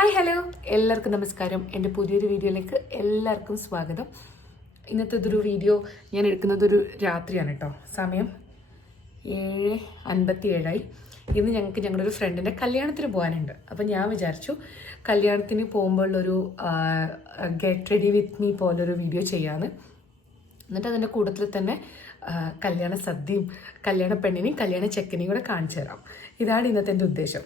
Hi hello എല്ലാവർക്കും നമസ്കാരം. എൻ്റെ പുതിയൊരു വീഡിയോയിലേക്ക് എല്ലാവർക്കും സ്വാഗതം. ഇന്നത്തെ ഇതൊരു വീഡിയോ ഞാൻ എടുക്കുന്നത് ഒരു രാത്രിയാണ് കേട്ടോ. സമയം 7:57. ഇന്ന് ഞങ്ങൾക്ക് ഞങ്ങളുടെ ഒരു ഫ്രണ്ടിൻ്റെ കല്യാണത്തിന് പോകാനുണ്ട്. അപ്പം ഞാൻ വിചാരിച്ചു കല്യാണത്തിന് പോകുമ്പോഴുള്ളൊരു ഗെറ്റ് റെഡി വിത്ത് മീ പോലൊരു വീഡിയോ ചെയ്യാമെന്ന്. എന്നിട്ട് അതിൻ്റെ കൂട്ടത്തിൽ തന്നെ കല്യാണ സദ്യയും കല്യാണ പെണ്ണിനെയും കല്യാണ ചെക്കനെയും കൂടെ കാണിച്ചു തരാം. ഇതാണ് ഇന്നത്തെ എൻ്റെ ഉദ്ദേശം.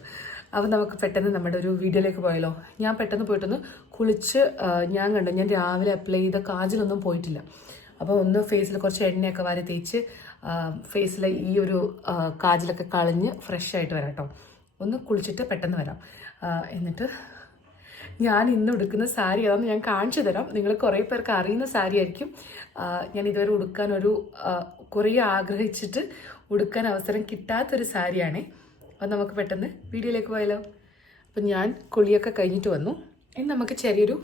അപ്പോൾ നമുക്ക് പെട്ടെന്ന് നമ്മുടെ ഒരു വീഡിയോയിലേക്ക് പോയാലോ. ഞാൻ പെട്ടെന്ന് പോയിട്ടൊന്ന് കുളിച്ച് ഞാൻ രാവിലെ അപ്ലൈ ചെയ്ത കാജിലൊന്നും പോയിട്ടില്ല. അപ്പോൾ ഒന്ന് ഫേസിൽ കുറച്ച് എണ്ണയൊക്കെ വാരി തേച്ച് ഫേസിലെ ഈ ഒരു കാജിലൊക്കെ കളഞ്ഞ് ഫ്രഷ് ആയിട്ട് വരാം കേട്ടോ. ഒന്ന് കുളിച്ചിട്ട് പെട്ടെന്ന് വരാം. എന്നിട്ട് ഞാൻ ഇന്ന് ഉടുക്കുന്ന സാരി അതാണെന്ന് ഞാൻ കാണിച്ചു തരാം. നിങ്ങൾ കുറേ പേർക്ക് അറിയുന്ന സാരി ആയിരിക്കും. ഞാൻ ഇതുവരെ ഉടുക്കാനൊരു കുറേ ആഗ്രഹിച്ചിട്ട് ഉടുക്കാൻ അവസരം കിട്ടാത്തൊരു സാരിയാണ്. അപ്പം നമുക്ക് പെട്ടെന്ന് വീഡിയോയിലേക്ക് പോയാലോ. അപ്പം ഞാൻ കുളിയൊക്കെ കഴിഞ്ഞിട്ട് വന്നു. ഇനി നമുക്ക് ചെറിയൊരു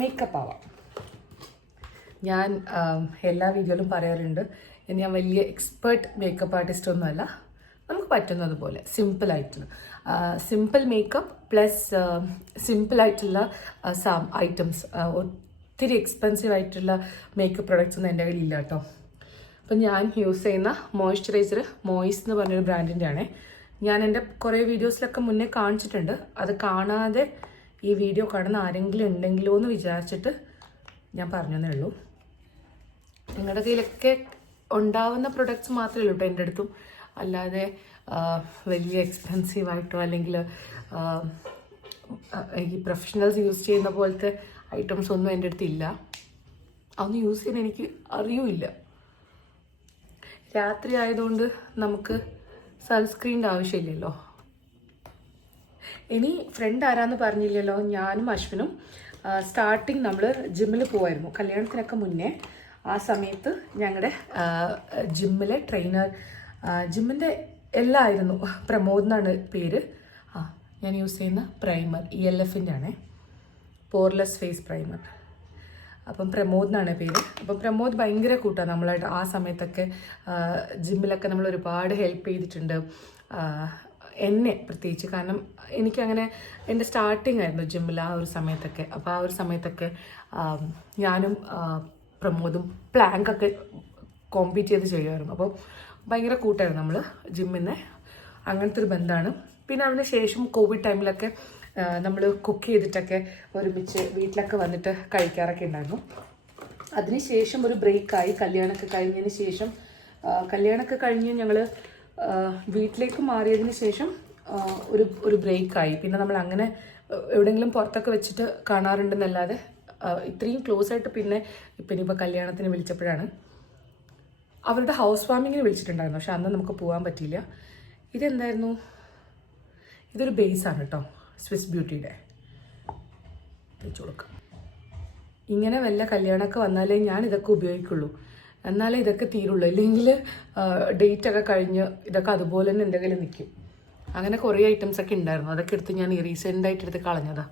മേക്കപ്പ് ആവാം. ഞാൻ എല്ലാ വീഡിയോയിലും പറയാറുണ്ട് ഞാൻ വലിയ എക്സ്പേർട്ട് മേക്കപ്പ് ആർട്ടിസ്റ്റ് ഒന്നുമല്ല. നമുക്ക് പറ്റുന്നതുപോലെ സിമ്പിൾ മേക്കപ്പ് പ്ലസ് സിമ്പിളായിട്ടുള്ള ഐറ്റംസ്. ഒത്തിരി എക്സ്പെൻസീവ് ആയിട്ടുള്ള മേക്കപ്പ് പ്രൊഡക്ട്സ് ഒന്നും എൻ്റെ കയ്യിലില്ല കേട്ടോ. അപ്പം ഞാൻ യൂസ് ചെയ്യുന്ന മോയ്സ്ചറൈസർ മോയിസ് എന്ന് പറഞ്ഞൊരു ബ്രാൻഡിൻ്റെ ആണ്. ഞാൻ എൻ്റെ കുറേ വീഡിയോസിലൊക്കെ മുന്നേ കാണിച്ചിട്ടുണ്ട്. അത് കാണാതെ ഈ വീഡിയോ കാണുന്ന ആരെങ്കിലും ഉണ്ടെങ്കിലോ എന്ന് വിചാരിച്ചിട്ട് ഞാൻ പറഞ്ഞതേ ഉള്ളൂ. നിങ്ങളുടെ കയ്യിലൊക്കെ ഉണ്ടാവുന്ന പ്രൊഡക്ട്സ് മാത്രമേ ഉള്ളൂ കേട്ടോ എൻ്റെ അടുത്തും. അല്ലാതെ വലിയ എക്സ്പെൻസീവായിട്ടോ അല്ലെങ്കിൽ ഈ പ്രൊഫഷണൽസ് യൂസ് ചെയ്യുന്ന പോലത്തെ ഐറ്റംസ് ഒന്നും എൻ്റെ അടുത്തില്ല. അതൊന്നും യൂസ് ചെയ്യാൻ എനിക്ക് അറിയില്ല. രാത്രി ആയതുകൊണ്ട് നമുക്ക് സൺസ്ക്രീനിൻ്റെ ആവശ്യമില്ലല്ലോ. ഇനി ഫ്രണ്ട് ആരാന്ന് പറഞ്ഞില്ലല്ലോ. ഞാനും അശ്വിനും സ്റ്റാർട്ടിങ് നമ്മൾ ജിമ്മിൽ പോവായിരുന്നു കല്യാണത്തിനൊക്കെ മുന്നേ. ആ സമയത്ത് ഞങ്ങളുടെ ജിമ്മിലെ ട്രെയിനർ, ജിമ്മിൻ്റെ എല്ലാം ആയിരുന്നു, പ്രമോദ് എന്നാണ് പേര്. ഞാൻ യൂസ് ചെയ്യുന്ന പ്രൈമർ ELF-ൻ്റെ ആണ്, പോർലെസ് ഫേസ് പ്രൈമർ. അപ്പം പ്രമോദ് എന്നാണ് പേര്. അപ്പം പ്രമോദ് ഭയങ്കര കൂട്ടാണ് നമ്മളായിട്ട്. ആ സമയത്തൊക്കെ ജിമ്മിലൊക്കെ നമ്മൾ ഒരുപാട് ഹെൽപ്പ് ചെയ്തിട്ടുണ്ട് എന്നെ പ്രത്യേകിച്ച്. കാരണം എനിക്കങ്ങനെ എൻ്റെ സ്റ്റാർട്ടിങ് ആയിരുന്നു ജിമ്മിൽ ആ ഒരു സമയത്തൊക്കെ. അപ്പോൾ ആ ഒരു സമയത്തൊക്കെ ഞാനും പ്രമോദും പ്ലാങ്കൊക്കെ കോമ്പീറ്റ് ചെയ്ത് ചെയ്യുമായിരുന്നു. അപ്പോൾ ഭയങ്കര കൂട്ടായിരുന്നു നമ്മൾ ജിമ്മിൽ. അങ്ങനത്തെ ഒരു ബന്ധമാണ്. പിന്നെ അതിന് ശേഷം കോവിഡ് ടൈമിലൊക്കെ നമ്മൾ കുക്ക് ചെയ്തിട്ടൊക്കെ ഒരുമിച്ച് വീട്ടിലൊക്കെ വന്നിട്ട് കഴിക്കാറൊക്കെ ഉണ്ടായിരുന്നു. അതിനുശേഷം ഒരു ബ്രേക്കായി. കല്യാണമൊക്കെ കഴിഞ്ഞതിന് ശേഷം കല്യാണമൊക്കെ കഴിഞ്ഞ് ഞങ്ങൾ വീട്ടിലേക്ക് മാറിയതിന് ശേഷം ഒരു ബ്രേക്കായി. പിന്നെ നമ്മൾ അങ്ങനെ എവിടെയെങ്കിലും പുറത്തൊക്കെ വെച്ചിട്ട് കാണാറുണ്ടെന്നല്ലാതെ ഇത്രയും ക്ലോസ് ആയിട്ട് പിന്നെ ഇനിയിപ്പോൾ കല്യാണത്തിന് വിളിച്ചപ്പോഴാണ്. അവരുടെ ഹൗസ് വാമിങ്ങിന് വിളിച്ചിട്ടുണ്ടായിരുന്നു, പക്ഷെ അന്ന് നമുക്ക് പോകാൻ പറ്റിയില്ല. ഇതെന്തായിരുന്നു? ഇതൊരു ബേസാണ് കേട്ടോ, സ്വിസ് ബ്യൂട്ടിയുടെ. വെച്ച് കൊടുക്കാം. ഇങ്ങനെ വല്ല കല്യാണമൊക്കെ വന്നാലേ ഞാൻ ഇതൊക്കെ ഉപയോഗിക്കുള്ളൂ, എന്നാലേ ഇതൊക്കെ തീരുള്ളൂ. ഇല്ലെങ്കിൽ ഡേറ്റൊക്കെ കഴിഞ്ഞ് ഇതൊക്കെ അതുപോലെ തന്നെ എൻ്റെ കയ്യിൽ നിൽക്കും. അങ്ങനെ കുറേ ഐറ്റംസൊക്കെ ഉണ്ടായിരുന്നു. അതൊക്കെ എടുത്ത് ഞാൻ റീസെൻ്റായിട്ട് എടുത്ത് കളഞ്ഞതാണ്.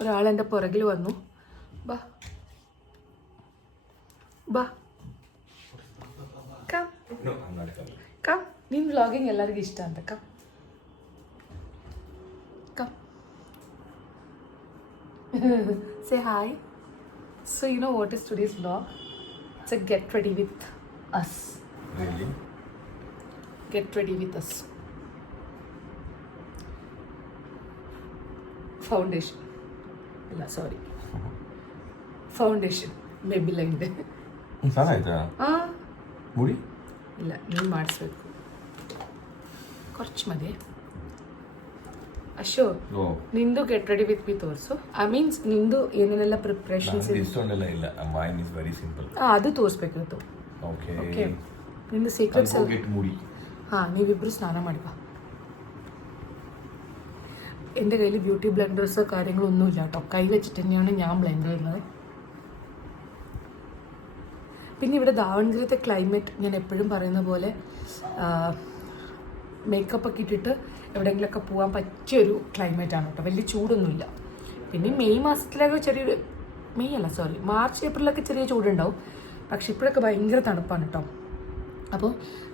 ഒരാളെൻ്റെ പുറകിൽ വന്നു. ബാ ബാ കം കം. നീ വ്ളോഗിങ് എല്ലാവർക്കും ഇഷ്ടമാണ്. Come come. Say hi. So you know what is today's vlog? It's a get ready with us. Really? Get ready with us. Foundation. ಇಲ್ಲ ಸಾರಿ, ಫೌಂಡೇಶನ್ Maybelline. ಸಾಕಾಯ್ತಾ? ಮುಡಿ ಇಲ್ಲ, ನೀವು ಮಾಡಿಸ್ಬೇಕು. ಖರ್ಚು ಮದೆ ಅಶೋ. ನಿಂದು ಗೆಟ್ ರೆಡಿ ವಿತ್ ಮೀ ತೋರಿಸು. ಮೀನ್ಸ್ ನಿಂದು ಏನೇನೆಲ್ಲ ಪ್ರಿಪ್ರೇಷನ್ಸ್ ಇಷ್ಟೊಂದೆಲ್ಲ ಇಲ್ಲ. Main is very simple. ಅದು ತೋರಿಸ್ಬೇಕಿತ್ತು. ಓಕೆ, ನಿಂದು ಸೀಕ್ರೆಟ್ಸ್ ಮುಡಿ. ನೀವಿಬ್ರು ಸ್ನಾನ ಮಾಡಿ ಬಾ. എൻ്റെ കയ്യിൽ ബ്യൂട്ടി ബ്ലെൻഡേഴ്സോ കാര്യങ്ങളൊന്നുമില്ല കേട്ടോ. കൈ വെച്ചിട്ട് തന്നെയാണ് ഞാൻ ബ്ലെൻഡ് ചെയ്യുന്നത്. പിന്നെ ഇവിടെ ദാവൺഗിരത്തെ ക്ലൈമറ്റ് ഞാൻ എപ്പോഴും പറയുന്ന പോലെ മേക്കപ്പൊക്കെ ഇട്ടിട്ട് എവിടെയെങ്കിലുമൊക്കെ പോകാൻ പറ്റിയൊരു ക്ലൈമറ്റാണ് കേട്ടോ. വലിയ ചൂടൊന്നുമില്ല. പിന്നെ മെയ് മാസത്തിലൊക്കെ ചെറിയൊരു മെയ് അല്ല സോറി മാർച്ച് ഏപ്രിലൊക്കെ ചെറിയ ചൂടുണ്ടാവും, പക്ഷെ ഇപ്പോഴൊക്കെ ഭയങ്കര തണുപ്പാണ് കേട്ടോ. അപ്പോൾ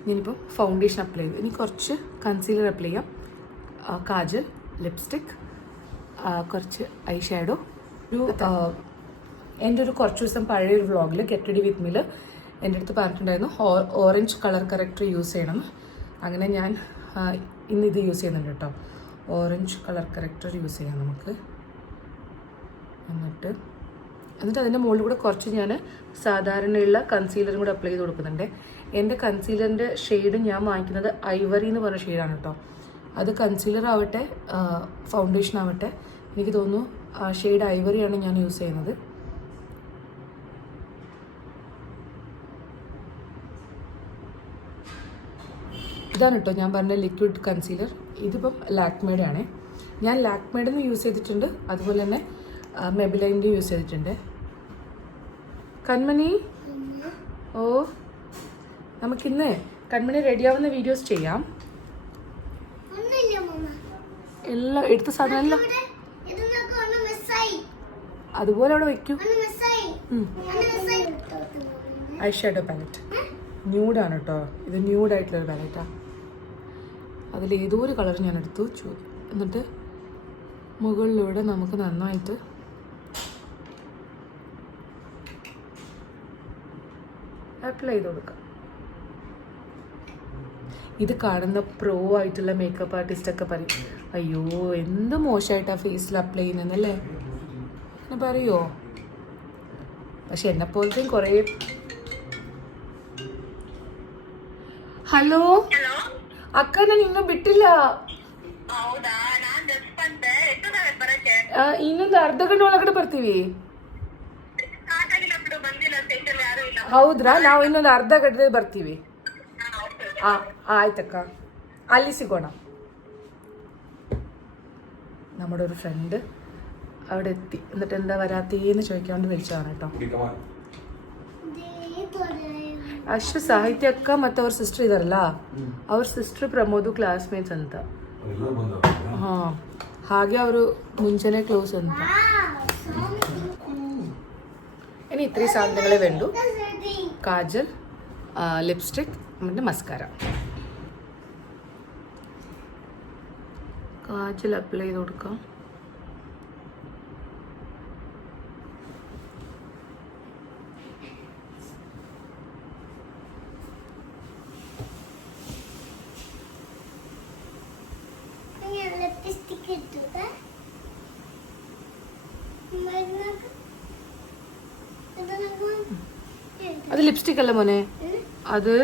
ഞാനിപ്പോൾ ഫൗണ്ടേഷൻ അപ്ലൈ ചെയ്തു. ഇനി കുറച്ച് കൺസീലർ അപ്ലൈ ചെയ്യാം, കാജൽ, ലിപ്സ്റ്റിക്, കുറച്ച് ഐ ഷാഡോ. എൻ്റെ ഒരു കുറച്ച് ദിവസം പഴയൊരു വ്ളോഗിൽ ഗെറ്റ് റെഡി വിത്ത് മീൽ എൻ്റെ അടുത്ത് പറഞ്ഞിട്ടുണ്ടായിരുന്നു ഓറഞ്ച് കളർ കറക്റ്റർ യൂസ് ചെയ്യണം. അങ്ങനെ ഞാൻ ഇന്ന് ഇത് യൂസ് ചെയ്യുന്നുണ്ട് കേട്ടോ. ഓറഞ്ച് കളർ കറക്റ്റർ യൂസ് ചെയ്യാം നമുക്ക്. എന്നിട്ട് അതിൻ്റെ മുകളിൽ കൂടെ കുറച്ച് ഞാൻ സാധാരണയുള്ള കൺസീലറും കൂടെ അപ്ലൈ ചെയ്ത് കൊടുക്കുന്നുണ്ട്. എൻ്റെ കൺസീലറിൻ്റെ ഷെയ്ഡ് ഞാൻ വാങ്ങിക്കുന്നത് ഐവറി എന്ന് പറഞ്ഞ ഷെയ്ഡാണ് കേട്ടോ. അത് കൺസീലർ ആവട്ടെ ഫൗണ്ടേഷൻ ആവട്ടെ എനിക്ക് തോന്നുന്നു ഷെയ്ഡ് ഐവറിയാണ് ഞാൻ യൂസ് ചെയ്യുന്നത്. ഇതാണ് കേട്ടോ ഞാൻ പറഞ്ഞ ലിക്വിഡ് കൺസീലർ. ഇതിപ്പം ലാക്മേയുടെ ആണ്. ഞാൻ ലാക്മേഡിൽ നിന്ന് യൂസ് ചെയ്തിട്ടുണ്ട്, അതുപോലെ തന്നെ മെബിലൈൻ്റെ യൂസ് ചെയ്തിട്ടുണ്ട്. കൺമണി, ഓ നമുക്കിന്ന് കൺമണി റെഡിയാവുന്ന വീഡിയോസ് ചെയ്യാം. എല്ലാം എടുത്ത സാധനം എല്ലാം അതുപോലെ അവിടെ വെക്കൂ. ഐ ഷാഡോ പാലറ്റ് ന്യൂഡാണ് കേട്ടോ. ഇത് ന്യൂഡായിട്ടുള്ളൊരു പാലറ്റാണ്. അതിലേതോ ഒരു കളർ ഞാൻ എടുത്തു. എന്നിട്ട് മുകളിലൂടെ നമുക്ക് നന്നായിട്ട് അപ്ലൈ ചെയ്ത് കൊടുക്കാം. ഇത് കാണുന്ന പ്രോ ആയിട്ടുള്ള മേക്കപ്പ് ആർട്ടിസ്റ്റൊക്കെ പറയും, അയ്യോ എന്ത് മോശമായിട്ടാണ് ഫേസിൽ അപ്ലൈ ചെയ്യുന്നതെന്നല്ലേ അങ്ങനെ പറയുമോ? പക്ഷെ എന്നെപ്പോലത്തെയും കുറേ ಹಲೋ ಅಕ್ಕ ನಾನು ಇನ್ನೂ ಬಿಟ್ಟಿಲ್ಲ, ಇನ್ನೊಂದು ಅರ್ಧ ಗಂಟೆ ಒಳಗಡೆ ಬರ್ತೀವಿ. ಹೌದ್ರಾ? ನಾವು ಇನ್ನೊಂದು ಅರ್ಧ ಗಂಟೆ ಬರ್ತೀವಿ. ആയിട്ടക്ക ಅಲ್ಲಿ ಸಿಗೋಣ. നമ്മുടെ ഒരു ഫ്രണ്ട് അവിടെ എത്തി. എന്നിട്ട് എന്താ വരാത്തേന്ന് ചോദിക്കാൻ വേണ്ടി വിളിച്ചതാണ് കേട്ടോ. ಅಷ್ಟು ಸಾಹಿತ್ಯ ಅಕ್ಕ ಮತ್ತು ಅವ್ರ ಸಿಸ್ಟರ್ ಇದಾರಲ್ಲ, ಅವ್ರ ಸಿಸ್ಟರ್ ಪ್ರಮೋದು ಕ್ಲಾಸ್ಮೇಟ್ಸ್ ಅಂತ. ಹಾಂ, ಹಾಗೆ ಅವರು ಮುಂಚೆನೇ ಕ್ಲೋಸ್ ಅಂತ. ഇനി ഇത്രയും സാധനങ്ങളെ വേണ്ടു. കാജൽ, ലിപ്സ്റ്റിക്, പിന്നെ മസ്കാര. കാജൽ അപ്ലൈ ചെയ്ത് കൊടുക്കാം. അത് ലിപ്സ്റ്റിക് അല്ല മോനെ, അത്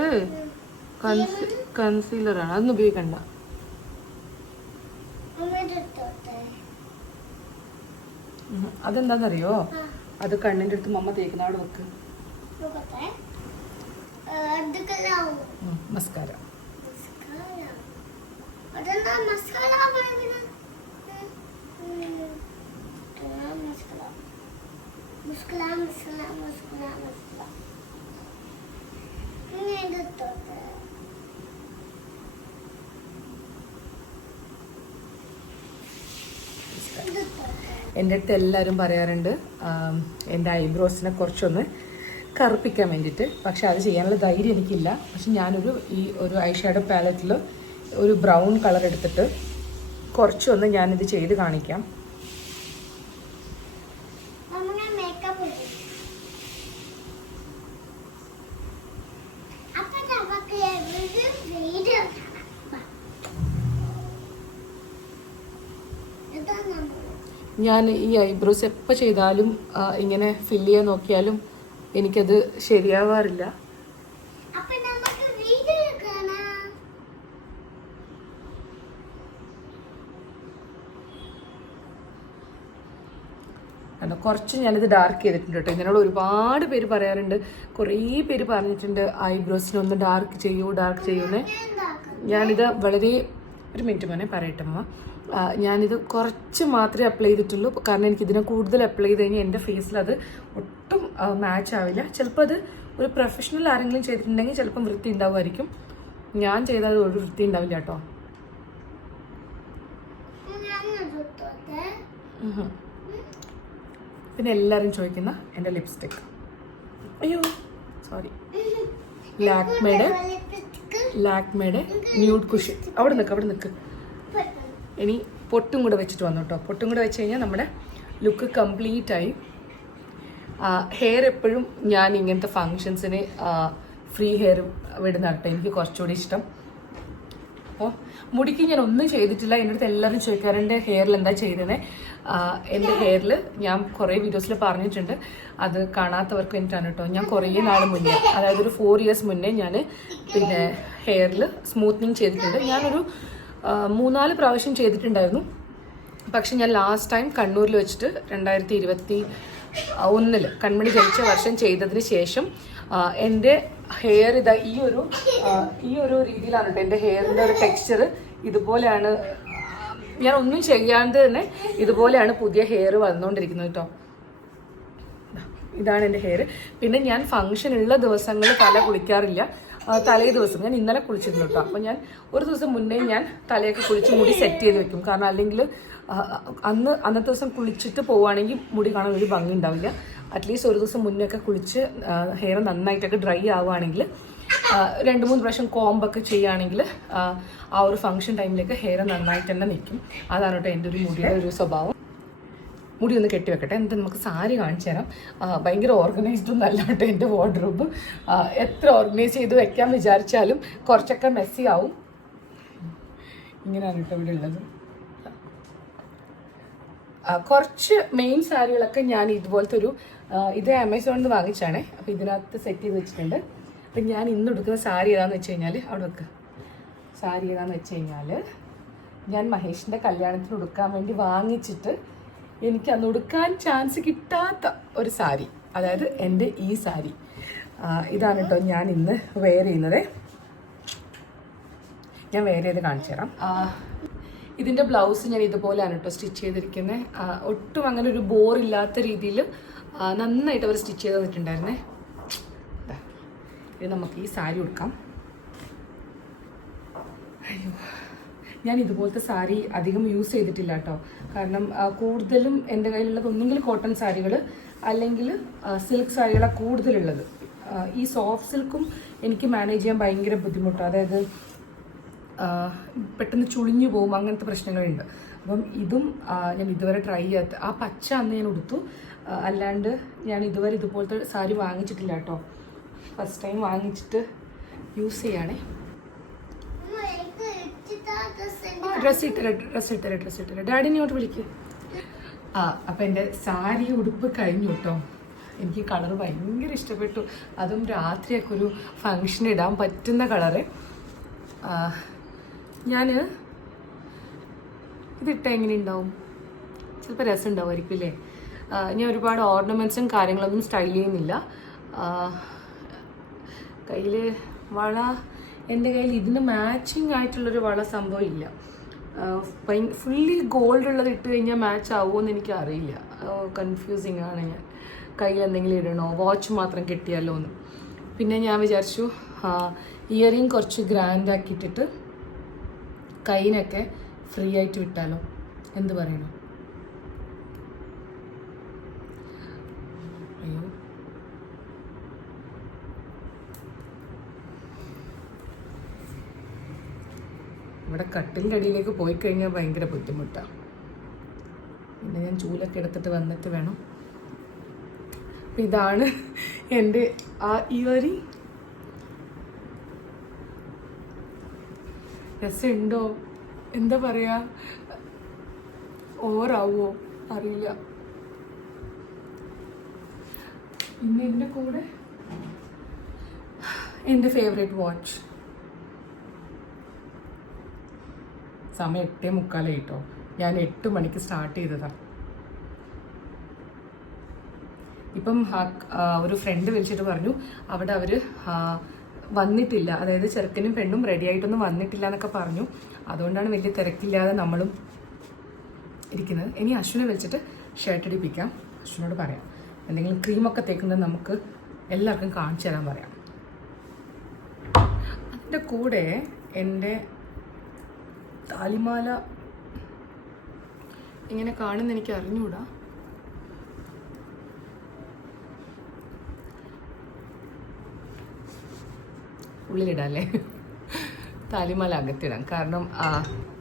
കൺസീലറാണ്. അതൊന്നും ഉപയോഗിക്കണ്ട. അതെന്താന്നറിയോ, അത് കണ്ണിൻ്റെ അടുത്ത് മമ്മ തേക്കുന്ന അവിടെ വെക്ക്. മസ്കാര. എൻ്റെ അടുത്ത് എല്ലാവരും പറയാറുണ്ട് എൻ്റെ ഐബ്രോസിനെ കുറച്ചൊന്ന് കറുപ്പിക്കാൻ വേണ്ടിയിട്ട്. പക്ഷെ അത് ചെയ്യാനുള്ള ധൈര്യം എനിക്കില്ല. പക്ഷെ ഞാനൊരു ഒരു ഐ ഷാഡോ പാലറ്റിൽ ഒരു ബ്രൗൺ കളർ എടുത്തിട്ട് കുറച്ചൊന്ന് ഞാനിത് ചെയ്ത് കാണിക്കാം. ഞാൻ ഈ ഐബ്രോസ് എപ്പോൾ ചെയ്താലും ഇങ്ങനെ ഫില്ല് ചെയ്യാൻ നോക്കിയാലും എനിക്കത് ശരിയാവാറില്ല. കുറച്ച് ഞാനിത് ഡാർക്ക് ചെയ്തിട്ടുണ്ട് കേട്ടോ. ഇതിനോട് ഒരുപാട് പേര് പറയാറുണ്ട്, കുറേ പേര് പറഞ്ഞിട്ടുണ്ട് ഐബ്രോസിനൊന്ന് ഡാർക്ക് ചെയ്യൂന്ന്. ഞാനിത് വളരെ ഒരു മിനിറ്റ് മോനെ പറയട്ടെ അമ്മ. ഞാനിത് കുറച്ച് മാത്രമേ അപ്ലൈ ചെയ്തിട്ടുള്ളൂ. കാരണം എനിക്ക് ഇതിനെ കൂടുതൽ അപ്ലൈ ചെയ്ത് കഴിഞ്ഞാൽ എൻ്റെ ഫേസിൽ അത് ഒട്ടും മാച്ച് ആവില്ല. ചിലപ്പോൾ അത് ഒരു പ്രൊഫഷണൽ ആരെങ്കിലും ചെയ്തിട്ടുണ്ടെങ്കിൽ ചിലപ്പം വൃത്തി ഉണ്ടാവുമായിരിക്കും. ഞാൻ ചെയ്താൽ ഒരു വൃത്തി ഉണ്ടാവില്ല കേട്ടോ. പിന്നെ എല്ലാവരും ചോദിക്കുന്ന എൻ്റെ ലിപ്സ്റ്റിക്. അയ്യോ സോറി, ലാക്മേയുടെ ന്യൂഡ് കുഷൻ. അവിടെ നിൽക്ക്. ഇനി പൊട്ടും കൂടെ വെച്ചിട്ട് വന്നു കേട്ടോ. പൊട്ടും കൂടെ വെച്ച് കഴിഞ്ഞാൽ നമ്മുടെ ലുക്ക് കംപ്ലീറ്റ് ആയി. ഹെയർ എപ്പോഴും ഞാൻ ഇങ്ങനത്തെ ഫങ്ഷൻസിന് ഫ്രീ ഹെയർ വിടുന്ന കേട്ടോ എനിക്ക് കുറച്ചുകൂടി ഇഷ്ടം. അപ്പോൾ മുടിക്ക് ഞാൻ ഒന്നും ചെയ്തിട്ടില്ല. എൻ്റെ അടുത്ത് എല്ലാവരും ചോദിക്കാറുണ്ട് ഹെയറിൽ എന്താ ചെയ്തത്. എൻ്റെ ഹെയറിൽ ഞാൻ കുറേ വീഡിയോസിൽ പറഞ്ഞിട്ടുണ്ട്, അത് കാണാത്തവർക്ക് വേണ്ടിയിട്ടാണ് കേട്ടോ. ഞാൻ കുറേ നാൾ മുന്നേ, അതായത് ഒരു 4 years മുന്നേ ഞാൻ പിന്നെ ഹെയറിൽ സ്മൂത്തനിങ് ചെയ്തിട്ടുണ്ട്. ഞാനൊരു 3-4 പ്രാവശ്യം ചെയ്തിട്ടുണ്ടായിരുന്നു. പക്ഷെ ഞാൻ ലാസ്റ്റ് ടൈം കണ്ണൂരിൽ വെച്ചിട്ട് 2021 കൺമണി ജനിച്ച വർഷം ചെയ്തതിന് ശേഷം എൻ്റെ ഹെയർ ഇതാ ഈ ഒരു രീതിയിലാണ് കേട്ടോ. എൻ്റെ ഹെയറിൻ്റെ ഒരു ടെക്സ്ചർ ഇതുപോലെയാണ്. ഞാൻ ഒന്നും ചെയ്യാണ്ട് തന്നെ ഇതുപോലെയാണ് പുതിയ ഹെയർ വന്നുകൊണ്ടിരിക്കുന്നത് കേട്ടോ. ഇതാണ് എൻ്റെ ഹെയർ. പിന്നെ ഞാൻ ഫംഗ്ഷൻ ഉള്ള ദിവസങ്ങളിൽ തല കുളിക്കാറില്ല. തലേ ദിവസം ഞാൻ ഇന്നലെ കുളിച്ചിരുന്നു കേട്ടോ. അപ്പോൾ ഞാൻ ഒരു ദിവസം മുന്നേ ഞാൻ തലയൊക്കെ കുളിച്ച് മുടി സെറ്റ് ചെയ്ത് വെക്കും. കാരണം അല്ലെങ്കിൽ അന്നത്തെ ദിവസം കുളിച്ചിട്ട് പോവുകയാണെങ്കിൽ മുടി കാണാൻ ഒരു ഭംഗി ഉണ്ടാവില്ല. അറ്റ്ലീസ്റ്റ് ഒരു ദിവസം മുന്നേ ഒക്കെ കുളിച്ച് ഹെയർ നന്നായിട്ടൊക്കെ ഡ്രൈ ആവുകയാണെങ്കിൽ 2-3 പ്രാവശ്യം കോമ്പൊക്കെ ചെയ്യുകയാണെങ്കിൽ ആ ഒരു ഫംഗ്ഷൻ ടൈമിലേക്ക് ഹെയർ നന്നായിട്ട് തന്നെ നിൽക്കും. അതാണ് കേട്ടോ എൻ്റെ ഒരു മുടിയുടെ ഒരു സ്വഭാവം. മുടി ഒന്ന് കെട്ടി വെക്കട്ടെ, എന്നിട്ട് നമുക്ക് സാരി കാണിച്ചു തരാം. ഭയങ്കര ഓർഗനൈസ്ഡ് ഒന്നും അല്ല കേട്ടോ എൻ്റെ വാർഡ്രോബ്. എത്ര ഓർഗനൈസ് ചെയ്ത് വെക്കാൻ വിചാരിച്ചാലും കുറച്ചൊക്കെ മെസ്സി ആവും. ഇങ്ങനെയാണ് കേട്ടോ ഇവിടെ ഉള്ളത്. കുറച്ച് മെയിൻ സാരികളൊക്കെ ഞാൻ ഇതുപോലത്തെ ഇത് ആമസോണിൽ നിന്ന് വാങ്ങിച്ചാണേ. അപ്പോൾ ഇതിനകത്ത് സെറ്റ് ചെയ്ത് വെച്ചിട്ടുണ്ട്. അപ്പം ഞാൻ ഇന്ന് എടുക്കുന്ന സാരി ഏതാണെന്ന് വെച്ച് കഴിഞ്ഞാൽ അവിടെ വെക്കുക. സാരി ഏതാണെന്ന് വെച്ച് കഴിഞ്ഞാൽ ഞാൻ മഹേഷിൻ്റെ കല്യാണത്തിന് ഉടുക്കാൻ വേണ്ടി വാങ്ങിച്ചിട്ട് എനിക്ക് അന്ന് ഉടുക്കാൻ ചാൻസ് കിട്ടാത്ത ഒരു സാരി, അതായത് എൻ്റെ ഈ സാരി. ഇതാണ് കേട്ടോ ഞാൻ ഇന്ന് വെയർ ചെയ്യുന്നത്. ഞാൻ വെയർ ചെയ്ത് കാണിച്ചു തരാം. ഇതിൻ്റെ ബ്ലൗസ് ഞാൻ ഇതുപോലെയാണ് കേട്ടോ സ്റ്റിച്ച് ചെയ്തിരിക്കുന്നത്. ഒട്ടും അങ്ങനെ ഒരു ബോറില്ലാത്ത രീതിയിൽ നന്നായിട്ട് അവർ സ്റ്റിച്ച് ചെയ്ത് തന്നിട്ടുണ്ടായിരുന്നേ. ഇത് നമുക്ക് ഈ സാരി ഉടുക്കാം. അയ്യോ, ഞാൻ ഇതുപോലത്തെ സാരി അധികം യൂസ് ചെയ്തിട്ടില്ല കേട്ടോ. കാരണം കൂടുതലും എൻ്റെ കയ്യിലുള്ളത് ഒന്നുകിൽ കോട്ടൺ സാരികൾ അല്ലെങ്കിൽ സിൽക്ക് സാരികളാണ് കൂടുതലുള്ളത്. ഈ സോഫ്റ്റ് സിൽക്കും എനിക്ക് മാനേജ് ചെയ്യാൻ ഭയങ്കര ബുദ്ധിമുട്ടാണ്. അതായത് പെട്ടെന്ന് ചുളിഞ്ഞു പോകും, അങ്ങനത്തെ പ്രശ്നങ്ങളുണ്ട്. അപ്പം ഇതും ഞാൻ ഇതുവരെ ട്രൈ ചെയ്യാത്ത. ആ പച്ച അന്ന് ഞാൻ ഉടുത്തു, അല്ലാണ്ട് ഞാൻ ഇതുവരെ ഇതുപോലത്തെ സാരി വാങ്ങിച്ചിട്ടില്ല കേട്ടോ. ഫസ്റ്റ് ടൈം വാങ്ങിച്ചിട്ട് യൂസ് ചെയ്യണേ. ഡ്രസ്സ് ഇട്ടര ഡാഡിനെ ഇങ്ങോട്ട് വിളിക്കുക. അപ്പം എൻ്റെ സാരി ഉടുപ്പ് കഴിഞ്ഞു കേട്ടോ. എനിക്ക് കളർ ഭയങ്കര ഇഷ്ടപ്പെട്ടു. അതും രാത്രിയൊക്കെ ഒരു ഫങ്ഷൻ ഇടാൻ പറ്റുന്ന കളറ്. ഞാൻ ഇതിട്ട എങ്ങനെ ഉണ്ടാവും? ചിലപ്പോൾ രസം ഉണ്ടാവുമായിരിക്കും അല്ലേ? ഞാൻ ഒരുപാട് ഓർണമെൻറ്റ്സും കാര്യങ്ങളൊന്നും സ്റ്റൈൽ ചെയ്യുന്നില്ല. കയ്യിൽ വള, എൻ്റെ കയ്യിൽ ഇതിന് മാച്ചിങ് ആയിട്ടുള്ളൊരു വള സംഭവം ഇല്ല. ഫുള്ളി ഗോൾഡ് ഉള്ളത് ഇട്ട് കഴിഞ്ഞാൽ മാച്ച് ആവുമോ എന്ന് എനിക്ക് അറിയില്ല. കൺഫ്യൂസിങ് ആണ്. ഞാൻ കയ്യിൽ എന്തെങ്കിലും ഇടണോ, വാച്ച് മാത്രം കിട്ടിയാലോ എന്ന്. പിന്നെ ഞാൻ വിചാരിച്ചു ഇയറിങ് കുറച്ച് ഗ്രാൻഡ് ആക്കിയിട്ടിട്ട് കൈനൊക്കെ ഫ്രീ ആയിട്ട് വിട്ടാലോ, എന്ത് പറയണം? അയ്യോ, ഇവിടെ കട്ടിലിൻ്റെ അടിയിലേക്ക് പോയി കഴിഞ്ഞാൽ ഭയങ്കര ബുദ്ധിമുട്ടാണ്. പിന്നെ ഞാൻ ചൂലൊക്കെ എടുത്തിട്ട് വന്നിട്ട് വേണം. അപ്പം ഇതാണ് എൻ്റെ ആ ഇയറിങ്. രസമുണ്ടോ? എന്താ പറയുക, ഓവറാവോ അറിയില്ല. പിന്നെ എൻ്റെ കൂടെ എൻ്റെ ഫേവറേറ്റ് വാച്ച്. സമയം 8:45 കേട്ടോ. ഞാൻ 8 മണിക്ക് സ്റ്റാർട്ട് ചെയ്തതാണ്. ഇപ്പം ഒരു ഫ്രണ്ട് വിളിച്ചിട്ട് പറഞ്ഞു അവിടെ അവർ വന്നിട്ടില്ല, അതായത് ചെറുക്കനും പെണ്ണും റെഡി ആയിട്ടൊന്നും വന്നിട്ടില്ല എന്നൊക്കെ പറഞ്ഞു. അതുകൊണ്ടാണ് വലിയ തിരക്കില്ലാതെ നമ്മളും ഇരിക്കുന്നത്. ഇനി അശ്വിനെ വിളിച്ചിട്ട് ഷർട്ട് അടിപ്പിക്കാം. അശ്വിനോട് പറയാം എന്തെങ്കിലും ക്രീമൊക്കെ തേക്കുന്നത് നമുക്ക് എല്ലാവർക്കും കാണിച്ചു തരാൻ പറയാം. അതിൻ്റെ കൂടെ എൻ്റെ താലിമാല ഇങ്ങനെ കാണുന്ന എനിക്ക് അറിഞ്ഞൂടാ. ഉള്ളിലിടാല്ലേ, താലിമാല അകത്തിടാം. കാരണം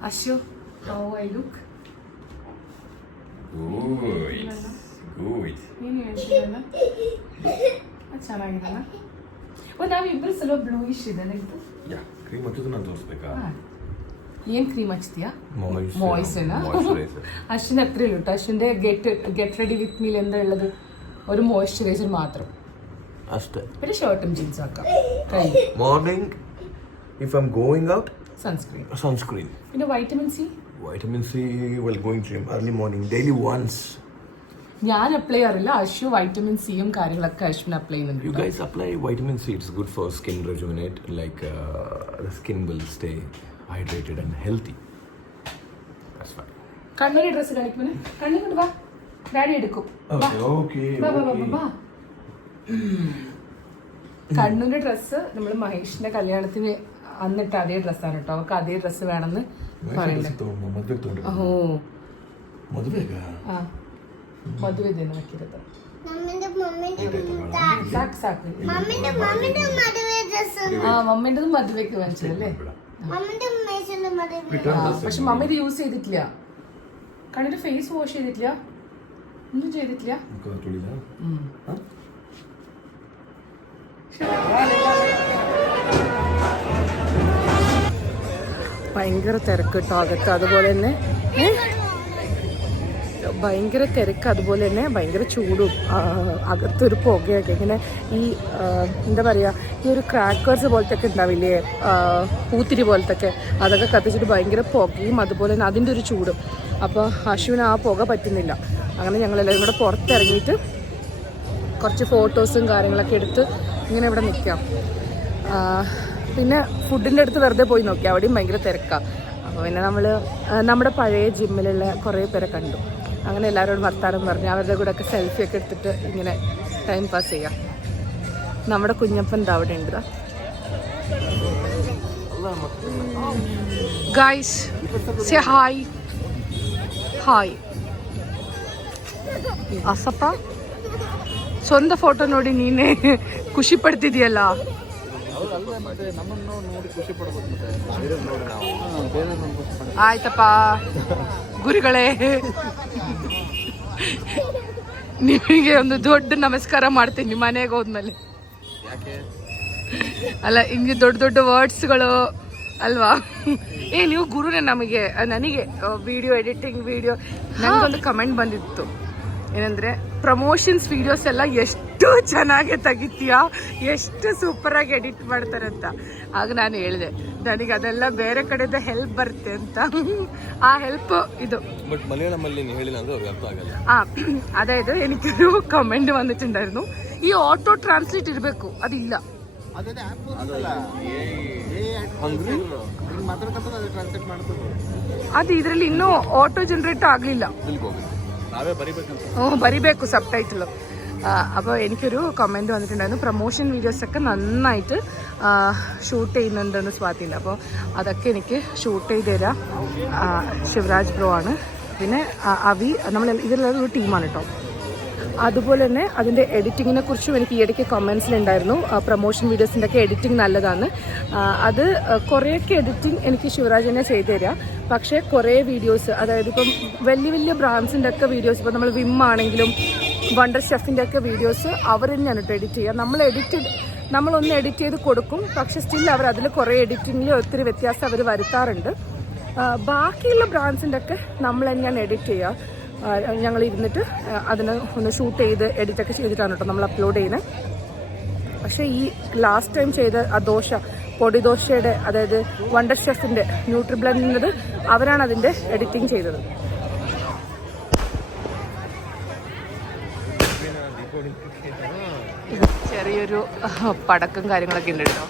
അശു ഹൗ ഐ ലുക്ക് ಚೆನ್ನಾಗಿದೆಲ್ಲ. ನಾವು ಇಬ್ಬರು ಸ್ವಲ್ಪ ಬ್ಲೂಯಿಶ್ ಇದೆಲ್ಲ ಇದು. ಕ್ರೀಮ್ ಹಚ್ಚೋದು ನಾನು ತೋರಿಸ್ಬೇಕಾ? ಏನ್ ಕ್ರೀಮ್ ಹಚ್ತೀಯಾ? മോയ്സ്ചറൈസർ. അശ്വിന് അത്രേ ഉള്ളൂ കേട്ടോ. അശ്വിന്റെ ഗെറ്റ് റെഡി വിത്ത് മീൽ എന്താ ഉള്ളത്? ഒരു മോയ്സ്ചറൈസർ മാത്രം. അಷ್ಟೇ. പിന്നെ ഷർട്ടും ജീൻസും ആക്കാം. Morning if I am going out sunscreen. പിന്നെ vitamin C while going gym early morning daily once. ഞാൻ അപ്ലൈ ചെയ്യാറില്ല. അശ്വു വൈറ്റമിൻ സിയും കാര്യങ്ങളൊക്കെ അശ്വിന് അപ്ലൈ ചെയ്യുന്നുണ്ട്. You guys apply vitamin C. It's good for skin rejuvenate. Like the skin will stay hydrated and healthy. That's fine. കണ്ണൂരി dress കാണിക്കുമ്പോൾ കണ്ണൂർ വാ, daddy എടുക്കും. Okay. കണ്ണൂരിന്റെ ഡ്രസ്സ് നമ്മൾ മഹേഷിന്റെ കല്യാണത്തിന് അന്നിട്ട് അതേ ഡ്രസ്സാണ് കേട്ടോ. അവർക്ക് അതേ ഡ്രസ്സ് വേണമെന്ന് പറയുന്നത്. ഓ ಮದುವೆದೇನು ಹಾಕಿರೋದು? ಸಾಕು ಸಾಕು. മമ്മിന്റെ മದುವೆക്ക് വാങ്ങിച്ചതല്ലേ? പക്ഷെ മമ്മി ഇത് യൂസ് ചെയ്തിട്ടില്ല. കണ്ണിന്റെ ഫേസ് വാഷ് ചെയ്തിട്ടില്ല, ഒന്നും ചെയ്തിട്ടില്ല. ഭയങ്കര തിരക്ക് കേട്ടോ അകത്ത്. അതുപോലെ തന്നെ ഭയങ്കര തിരക്ക്, അതുപോലെ തന്നെ ഭയങ്കര ചൂടും, അകത്തൊരു പുകയൊക്കെ ഇങ്ങനെ. ഈ എന്താ പറയുക, ഈ ഒരു ക്രാക്കേഴ്സ് പോലത്തെ ഒക്കെ ഉണ്ടാവില്ലേ, പൂത്തിരി പോലത്തെ ഒക്കെ, അതൊക്കെ കത്തിച്ചിട്ട് ഭയങ്കര പുകയും അതുപോലെ തന്നെ അതിൻ്റെ ഒരു ചൂടും. അപ്പോൾ അശ്വിന് ആ പുക പറ്റുന്നില്ല. അങ്ങനെ ഞങ്ങളെല്ലാവരും കൂടെ പുറത്തിറങ്ങിയിട്ട് കുറച്ച് ഫോട്ടോസും കാര്യങ്ങളൊക്കെ എടുത്ത് ഇങ്ങനെ ഇവിടെ നിൽക്കാം. പിന്നെ ഫുഡിൻ്റെ അടുത്ത് വെറുതെ പോയി നോക്കി, അവിടെയും ഭയങ്കര തിരക്കാണ്. അപ്പോൾ പിന്നെ നമ്മൾ നമ്മുടെ പഴയ ജിമ്മിലുള്ള കുറേ പേരെ കണ്ടു. അങ്ങനെ എല്ലാവരോടും വർത്താനം പറഞ്ഞ് അവരുടെ കൂടെ ഒക്കെ സെൽഫിയൊക്കെ എടുത്തിട്ട് ഇങ്ങനെ ടൈം പാസ് ചെയ്യാം. നമ്മുടെ കുഞ്ഞപ്പൻ ദാ അവിടെ ഉണ്ട്. Guys say hi. ഹായ് ಅಸಪ್ಪ, ಸ್ವಂತ ಫೋಟೋ ನೋಡಿ ನೀನೇ ಖುಷಿ ಪಡ್ತಿದ್ಯಲ್ಲ. ಆಯ್ತಪ್ಪ ಗುರುಗಳೇ, ನಿಮಗೆ ಒಂದು ದೊಡ್ಡ ನಮಸ್ಕಾರ ಮಾಡ್ತೀನಿ ಮನೆಗೆ ಹೋದ್ಮೇಲೆ. ಅಲ್ಲ, ಹಿಂಗೆ ದೊಡ್ಡ ದೊಡ್ಡ ವರ್ಡ್ಸ್ಗಳು ಅಲ್ವಾ? ನೀವು ಗುರುನೇ ನಮಗೆ. ನನಗೆ ವಿಡಿಯೋ ಎಡಿಟಿಂಗ್ ನನಗೊಂದು ಕಮೆಂಟ್ ಬಂದಿತ್ತು, ಏನಂದರೆ ಪ್ರಮೋಷನ್ಸ್ ವೀಡಿಯೋಸ್ ಎಲ್ಲ ಎಷ್ಟು ಚೆನ್ನಾಗಿ ತೆಗಿತೀಯಾ, ಎಷ್ಟು ಸೂಪರಾಗಿ ಎಡಿಟ್ ಮಾಡ್ತಾರೆ ಅಂತ. ಆಗ ನಾನು ಹೇಳಿದೆ ನನಗೆ ಅದೆಲ್ಲ ಬೇರೆ ಕಡೆಯಿಂದ ಹೆಲ್ಪ್ ಬರುತ್ತೆ ಅಂತ. ആ ഹെൽപ്പ് ഇത് അതായത് എനിക്കൊരു കമന്റ് വന്നിട്ടുണ്ടായിരുന്നു, ഈ ഓട്ടോ ട്രാൻസ്ലേറ്റ് ഇടಬೇಕು, അതില്ല. ಅದು ಇದರಲ್ಲಿ ಇನ್ನೂ ಆಟೋ ಜನರೇಟ್ ಆಗಲಿಲ್ಲ. ಬರಿಬೇಕು സബ് ടൈറ്റിൽ. അപ്പോൾ എനിക്കൊരു കമൻറ്റ് വന്നിട്ടുണ്ടായിരുന്നു, പ്രൊമോഷൻ വീഡിയോസൊക്കെ നന്നായിട്ട് ഷൂട്ട് ചെയ്യുന്നുണ്ടെന്ന് സ്വാതിയിൽ. അപ്പോൾ അതൊക്കെ എനിക്ക് ഷൂട്ട് ചെയ്ത് തരാം ശിവരാജ് ബ്രോ ആണ്. പിന്നെ അവി, നമ്മൾ ഇതിലുള്ളത് ഒരു ടീമാണ് കേട്ടോ. അതുപോലെ തന്നെ അതിൻ്റെ എഡിറ്റിങ്ങിനെ കുറിച്ചും എനിക്ക് ഈ ഇടയ്ക്ക് കമൻസിലുണ്ടായിരുന്നു, പ്രൊമോഷൻ വീഡിയോസിൻ്റെ ഒക്കെ എഡിറ്റിംഗ് നല്ലതാണ്. അത് കുറേയൊക്കെ എഡിറ്റിംഗ് എനിക്ക് ശിവരാജ് തന്നെ ചെയ്തു തരാം. പക്ഷേ കുറേ വീഡിയോസ്, അതായത് ഇപ്പം വലിയ വലിയ ബ്രാൻഡ്സിൻ്റെ ഒക്കെ വീഡിയോസ്, ഇപ്പോൾ നമ്മൾ വിം ആണെങ്കിലും വണ്ടർ ഷെഫിൻ്റെ ഒക്കെ വീഡിയോസ് അവർ തന്നെയാണ് കേട്ടോ എഡിറ്റ് ചെയ്യുക. നമ്മളൊന്ന് എഡിറ്റ് ചെയ്ത് കൊടുക്കും, പക്ഷേ സ്റ്റിൽ അവർ അതിൽ കുറേ എഡിറ്റിങ്ങിൽ ഒത്തിരി വ്യത്യാസം അവർ വരുത്താറുണ്ട്. ബാക്കിയുള്ള ബ്രാൻഡ്സിൻ്റെ ഒക്കെ നമ്മൾ തന്നെയാണ് എഡിറ്റ് ചെയ്യുക. ഞങ്ങൾ ഇരുന്നിട്ട് അതിന് ഒന്ന് ഷൂട്ട് ചെയ്ത് എഡിറ്റൊക്കെ ചെയ്തിട്ടാണ് കേട്ടോ നമ്മൾ അപ്ലോഡ് ചെയ്യുന്നത്. പക്ഷേ ഈ ലാസ്റ്റ് ടൈം ചെയ്ത ആ പൊടിദോശയുടെ, അതായത് വണ്ടർ ഷെഫിൻ്റെ ന്യൂട്രിബ്ലൻഡിൻ്റെത്, അവരാണ് അതിൻ്റെ എഡിറ്റിംഗ് ചെയ്തത്. ചെറിയൊരു പടക്കം കാര്യങ്ങളൊക്കെ ഉണ്ട് കേട്ടോ.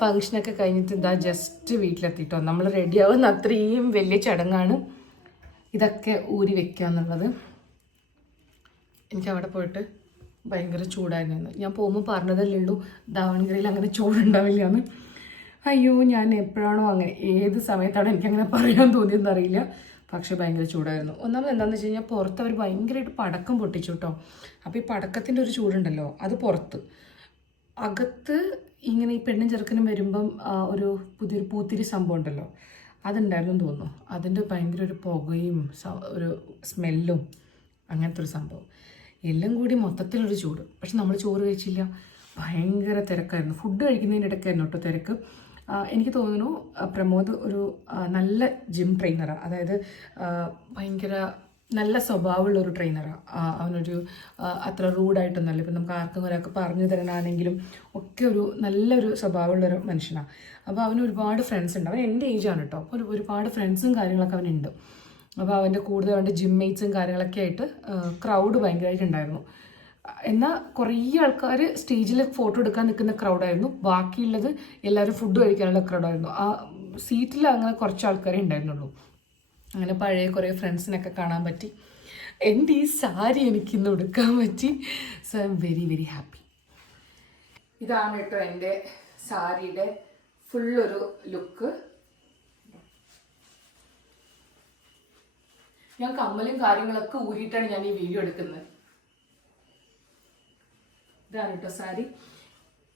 ഫങ്ഷനൊക്കെ കഴിഞ്ഞിട്ട് ഇതാ ജസ്റ്റ് വീട്ടിലെത്തിയിട്ടോ. നമ്മൾ റെഡിയാവുന്ന അത്രയും വലിയ ചടങ്ങാണ് ഇതൊക്കെ ഊരി വെക്കുക എന്നുള്ളത്. എനിക്ക് അവിടെ പോയിട്ട് ഭയങ്കര ചൂടായിരുന്നു. ഞാൻ പോകുമ്പോൾ പറഞ്ഞതല്ലേ ഉള്ളൂ ദാവൺഗിരിയിൽ അങ്ങനെ ചൂടുണ്ടാവില്ല എന്ന്. അയ്യോ ഞാൻ എപ്പോഴാണോ അങ്ങനെ ഏത് സമയത്താണോ എനിക്കങ്ങനെ പറയാൻ തോന്നിയെന്ന് അറിയില്ല. പക്ഷെ ഭയങ്കര ചൂടായിരുന്നു. ഒന്നാമത് എന്താണെന്ന് വെച്ച് കഴിഞ്ഞാൽ പുറത്ത് അവർ ഭയങ്കരമായിട്ട് പടക്കം പൊട്ടിച്ചു കേട്ടോ. അപ്പോൾ ഈ പടക്കത്തിൻ്റെ ഒരു ചൂടുണ്ടല്ലോ അത് പുറത്ത്. അകത്ത് ഇങ്ങനെ ഈ പെണ്ണും ചെറുക്കനും വരുമ്പം ഒരു പുതിയൊരു പൂത്തിരി സംഭവം ഉണ്ടല്ലോ അതുണ്ടായിരുന്നു തോന്നുന്നു. അതിൻ്റെ ഭയങ്കര ഒരു പുകയും ഒരു സ്മെല്ലും അങ്ങനത്തെ ഒരു സംഭവം എല്ലാം കൂടി മൊത്തത്തിലൊരു ചൂട്. പക്ഷെ നമ്മൾ ചോറ് കഴിച്ചില്ല, ഭയങ്കര തിരക്കായിരുന്നു. ഫുഡ് കഴിക്കുന്നതിൻ്റെ ഇടയ്ക്കായിരുന്നു കേട്ടോ തിരക്ക്. എനിക്ക് തോന്നുന്നു പ്രമോദ് ഒരു നല്ല ജിം ട്രെയിനറാണ്. അതായത് ഭയങ്കര നല്ല സ്വഭാവമുള്ള ഒരു ട്രെയിനറാണ്. അവനൊരു അത്ര റൂഡായിട്ടൊന്നുമല്ല. ഇപ്പം നമുക്ക് ആർക്കും ഒരാൾക്ക് പറഞ്ഞു തരാനാണെങ്കിലും ഒക്കെ ഒരു നല്ലൊരു സ്വഭാവമുള്ളൊരു മനുഷ്യനാണ്. അപ്പോൾ അവന് ഒരുപാട് ഫ്രണ്ട്സ് ഉണ്ട്. അവൻ എൻ്റെ ഏജാണ് കേട്ടോ. അപ്പോൾ ഒരുപാട് ഫ്രണ്ട്സും കാര്യങ്ങളൊക്കെ അവനുണ്ട്. അപ്പോൾ അവൻ്റെ കൂടുതൽ അവൻ്റെ ജിം മേറ്റ്സും കാര്യങ്ങളൊക്കെ ആയിട്ട് ക്രൗഡ് ഭയങ്കരമായിട്ടുണ്ടായിരുന്നു. എന്നാൽ കുറേ ആൾക്കാർ സ്റ്റേജിൽ ഫോട്ടോ എടുക്കാൻ നിൽക്കുന്ന ക്രൗഡായിരുന്നു. ബാക്കിയുള്ളത് എല്ലാവരും ഫുഡ് കഴിക്കാനുള്ള ക്രൗഡായിരുന്നു. ആ സീറ്റിൽ അങ്ങനെ കുറച്ച് ആൾക്കാരേ ഉണ്ടായിരുന്നുള്ളൂ. അങ്ങനെ പഴയ കുറേ ഫ്രണ്ട്സിനൊക്കെ കാണാൻ പറ്റി. എൻ്റെ ഈ സാരി എനിക്കിന്ന് ഉടുക്കാൻ പറ്റി. So I am very very happy. ഇതാണ് കേട്ടോ എൻ്റെ സാരിയുടെ ഫുള്ളൊരു ലുക്ക്. ഞാൻ കമ്മലും കാര്യങ്ങളൊക്കെ ഊരിയിട്ടാണ് ഞാൻ ഈ വീഡിയോ എടുക്കുന്നത്. ഇതാണ് കേട്ടോ സാരി.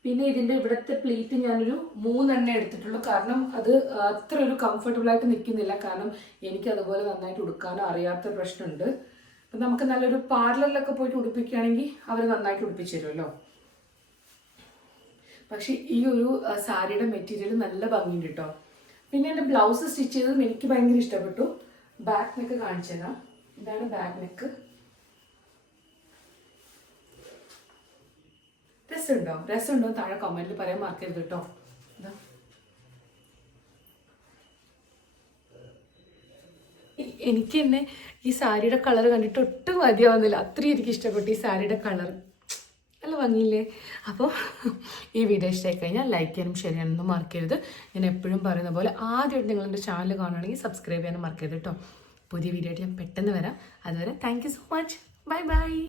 പിന്നെ ഇതിൻ്റെ ഇവിടുത്തെ പ്ലീറ്റ് ഞാനൊരു 3 എടുത്തിട്ടുള്ളൂ. കാരണം അത് അത്ര ഒരു കംഫർട്ടബിൾ ആയിട്ട് നിൽക്കുന്നില്ല. കാരണം എനിക്ക് അതുപോലെ നന്നായിട്ട് ഉടുക്കാനോ അറിയാത്ത പ്രശ്നമുണ്ട്. അപ്പം നമുക്ക് നല്ലൊരു പാർലറിലൊക്കെ പോയിട്ട് ഉടുപ്പിക്കുകയാണെങ്കിൽ അവർ നന്നായിട്ട് ഉടുപ്പിച്ചു തരുമല്ലോ. പക്ഷെ ഈ ഒരു സാരിയുടെ മെറ്റീരിയൽ നല്ല ഭംഗിയുണ്ട് കേട്ടോ. പിന്നെ എൻ്റെ ബ്ലൗസ് സ്റ്റിച്ച് ചെയ്തതും എനിക്ക് ഭയങ്കര ഇഷ്ടപ്പെട്ടു. ബാക്ക് നെക്ക് കാണിച്ചു തരാം. ഇതാണ് ബാക്ക് നെക്ക്. രസമുണ്ടോ താഴെ കമന്റിൽ പറയാൻ മറക്കരുത് കേട്ടോ. എനിക്ക് തന്നെ ഈ സാരിയുടെ കളർ കണ്ടിട്ട് ഒട്ടും മതിയാവുന്നില്ല. അത്രയും എനിക്ക് ഇഷ്ടപ്പെട്ടു ഈ സാരിയുടെ കളർ. നല്ല ഭംഗിയില്ലേ? അപ്പോൾ ഈ വീഡിയോ ഇഷ്ടമായി കഴിഞ്ഞാൽ ലൈക്ക് ചെയ്യാനും ഷെയർ ചെയ്യാനൊന്നും മറക്കരുത്. ഞാൻ എപ്പോഴും പറയുന്ന പോലെ ആദ്യമായിട്ട് നിങ്ങൾ എൻ്റെ ചാനൽ കാണുകയാണെങ്കിൽ സബ്സ്ക്രൈബ് ചെയ്യാനും മറക്കരുത് കേട്ടോ. പുതിയ വീഡിയോ ആയിട്ട് ഞാൻ പെട്ടെന്ന് വരാം. അതുവരെ thank you so much. Bye bye.